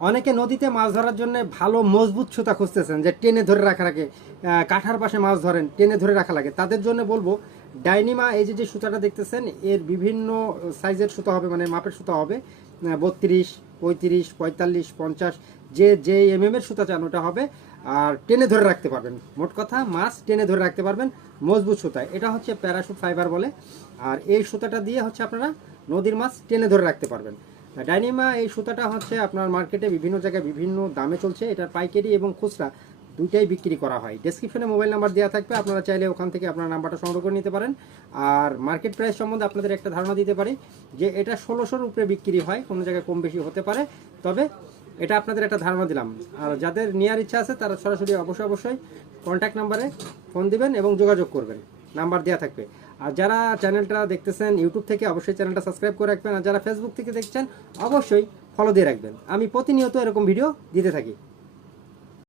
অনেকে নদীতে মাছ ধরার জন্য ভালো মজবুত সুতা খুঁজতেছেন, যে টেনে ধরে রাখা লাগে, কাঁঠার পাশে মাছ ধরেন টেনে ধরে রাখা লাগে, তাদের জন্য বলবো ডাইনিমা এই যে সুতাটা দেখতেছেন এর বিভিন্ন সাইজের সুতা হবে, মানে মাপের সুতা হবে, 32, 35, 45, 50, যে এর সুতা চান ওটা হবে। আর টেনে ধরে রাখতে পারবেন, মোট কথা মাছ টেনে ধরে রাখতে পারবেন মজবুত সুতায়। এটা হচ্ছে প্যারাশুট ফাইবার বলে। আর এই সুতাটা দিয়ে হচ্ছে আপনারা নদীর মাছ টেনে ধরে রাখতে পারবেন। ডাইনিমা এই সুতাটা হচ্ছে আপনার মার্কেটে বিভিন্ন জায়গায় বিভিন্ন দামে চলছে, এটার পাইকারি এবং খুচরা দুইটাই বিক্রি করা হয়। ডেসক্রিপশনে মোবাইল নাম্বার দেওয়া থাকবে, আপনারা চাইলে ওখান থেকে আপনার নাম্বারটা সংগ্রহ করে নিতে পারেন। আর মার্কেট প্রাইস সম্বন্ধে আপনাদের একটা ধারণা দিতে পারি যে এটা 1600-র উপরে বিক্রি হয়, কোনো জায়গায় কম বেশি হতে পারে, তবে এটা আপনাদের একটা ধারণা দিলাম। আর যাদের নেওয়ার ইচ্ছা আছে তারা সরাসরি অবশ্যই কন্ট্যাক্ট নাম্বারে ফোন দিবেন এবং যোগাযোগ করবেন, নাম্বার দেওয়া থাকবে। আর যারা চ্যানেলটা দেখতেছেন ইউটিউব থেকে অবশ্যই চ্যানেলটা সাবস্ক্রাইব করে রাখবেন, আর যারা ফেসবুক থেকে দেখছেন অবশ্যই ফলো দিয়ে রাখবেন। আমি প্রতিনিয়ত এরকম ভিডিও দিতে থাকি।